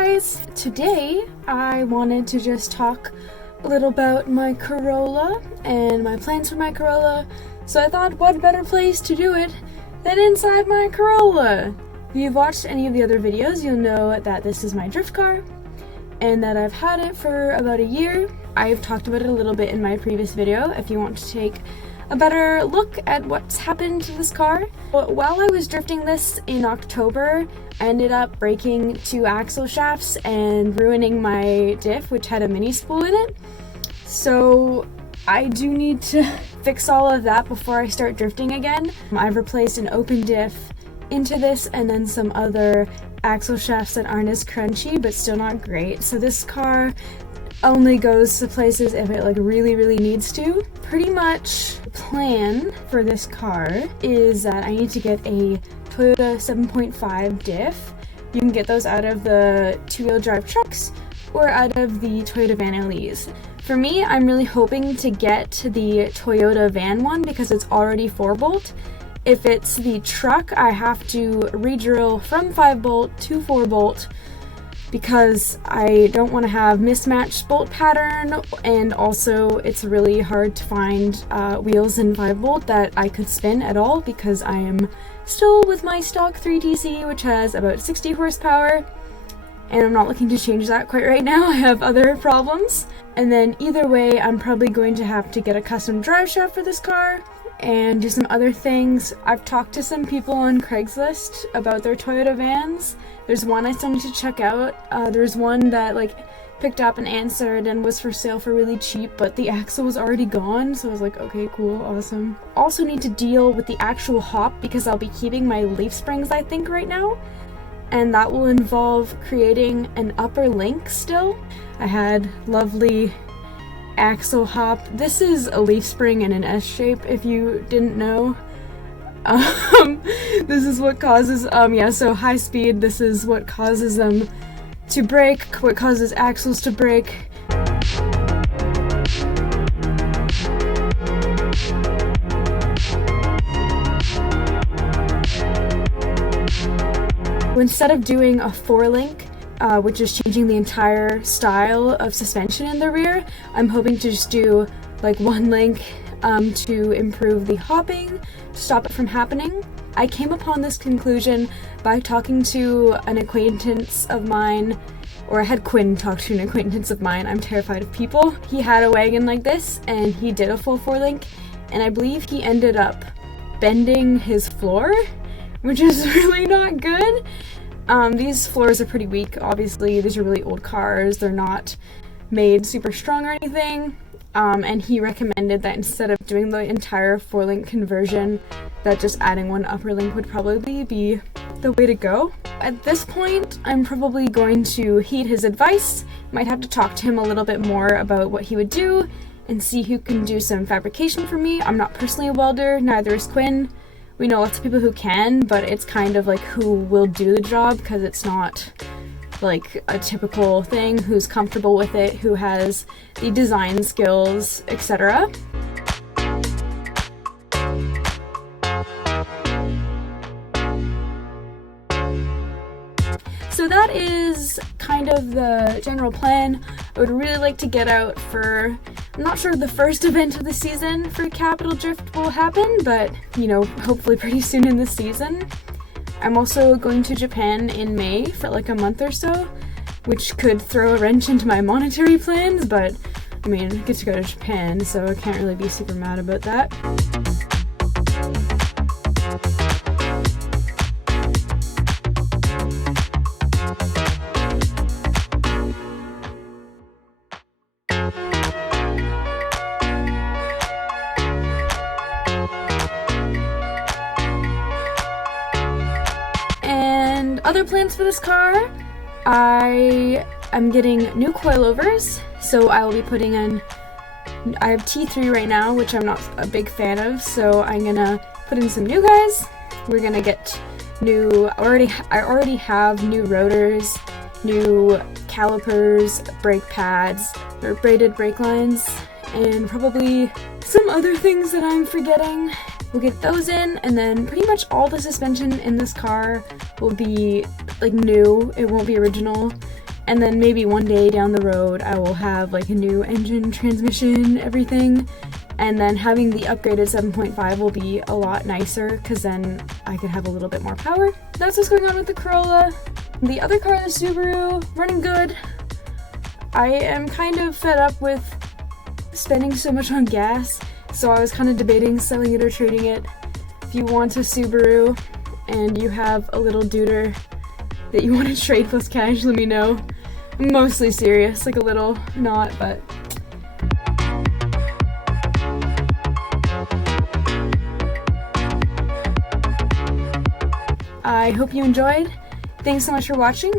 guys! Today I wanted to just talk a little about my Corolla and my plans for my Corolla, so I thought what better place to do it than inside my Corolla! If you've watched any of the other videos, you'll know that this is my drift car and that I've had it for about a year. I've talked about it a little bit in my previous video if you want to take a better look at what's happened to this car. While I was drifting this in October, I ended up breaking 2 axle shafts and ruining my diff, which had a mini spool in it. So I do need to fix all of that before I start drifting again. I've replaced an open diff into this and then some other axle shafts that aren't as crunchy but still not great. So this car only goes to places if it really needs to. Pretty much the plan for this car is that I need to get a Toyota 7.5 diff. You can get those out of the 2-wheel drive trucks or out of the Toyota Van LEs. For me, I'm really hoping to get the Toyota Van one because it's already 4-bolt. If it's the truck, I have to re-drill from 5-bolt to 4-bolt because I don't want to have mismatched bolt pattern, and also it's really hard to find wheels in 5-bolt that I could spin at all because I am still with my stock 3TC, which has about 60 horsepower, and I'm not looking to change that quite right now. I have other problems. And then either way, I'm probably going to have to get a custom drive shaft for this car and do some other things. I've talked to some people on Craigslist about their Toyota vans. There's one I still need to check out. There's one that picked up and answered and was for sale for really cheap, but the axle was already gone, so I was like, okay, cool, awesome. Also need to deal with the actual hop because I'll be keeping my leaf springs, I think, right now, and that will involve creating an upper link still. I had lovely axle hop. This is a leaf spring in an S shape, if you didn't know. This is what causes, so high speed, this is what causes them to break, what causes axles to break. Instead of doing a 4-link, which is changing the entire style of suspension in the rear, I'm hoping to just do 1 link to improve the hopping, to stop it from happening. I came upon this conclusion by talking to an acquaintance of mine, or I had Quinn talk to an acquaintance of mine. I'm terrified of people. He had a wagon like this and he did a full 4-link, and I believe he ended up bending his floor, which is really not good. These floors are pretty weak, obviously. These are really old cars. They're not made super strong or anything. And he recommended that instead of doing the entire 4-link conversion, that just adding 1 upper link would probably be the way to go. At this point, I'm probably going to heed his advice. Might have to talk to him a little bit more about what he would do and see who can do some fabrication for me. I'm not personally a welder, neither is Quinn. We know lots of people who can, but it's kind of who will do the job because it's not a typical thing, who's comfortable with it, who has the design skills, etc. So that is kind of the general plan. I would really like to get out for, I'm not sure the first event of the season for Capital Drift will happen, but hopefully pretty soon in the season. I'm also going to Japan in May for a month or so, which could throw a wrench into my monetary plans, but I mean, I get to go to Japan, so I can't really be super mad about that. Other plans for this car, I am getting new coilovers, so I will be putting in, I have T3 right now, which I'm not a big fan of, so I'm gonna put in some new guys. We're gonna get new, I already have new rotors, new calipers, brake pads, or braided brake lines, and probably some other things that I'm forgetting. We'll get those in, and then pretty much all the suspension in this car will be like new. It won't be original. And then maybe one day down the road I will have like a new engine, transmission, everything. And then having the upgraded 7.5 will be a lot nicer because then I could have a little bit more power. That's what's going on with the Corolla. The other car, the Subaru, running good. I am kind of fed up with spending so much on gas, so I was kind of debating selling it or trading it. If you want a Subaru and you have a little duder that you want to trade plus cash, let me know. I'm mostly serious, like a little not, but I hope you enjoyed. Thanks so much for watching.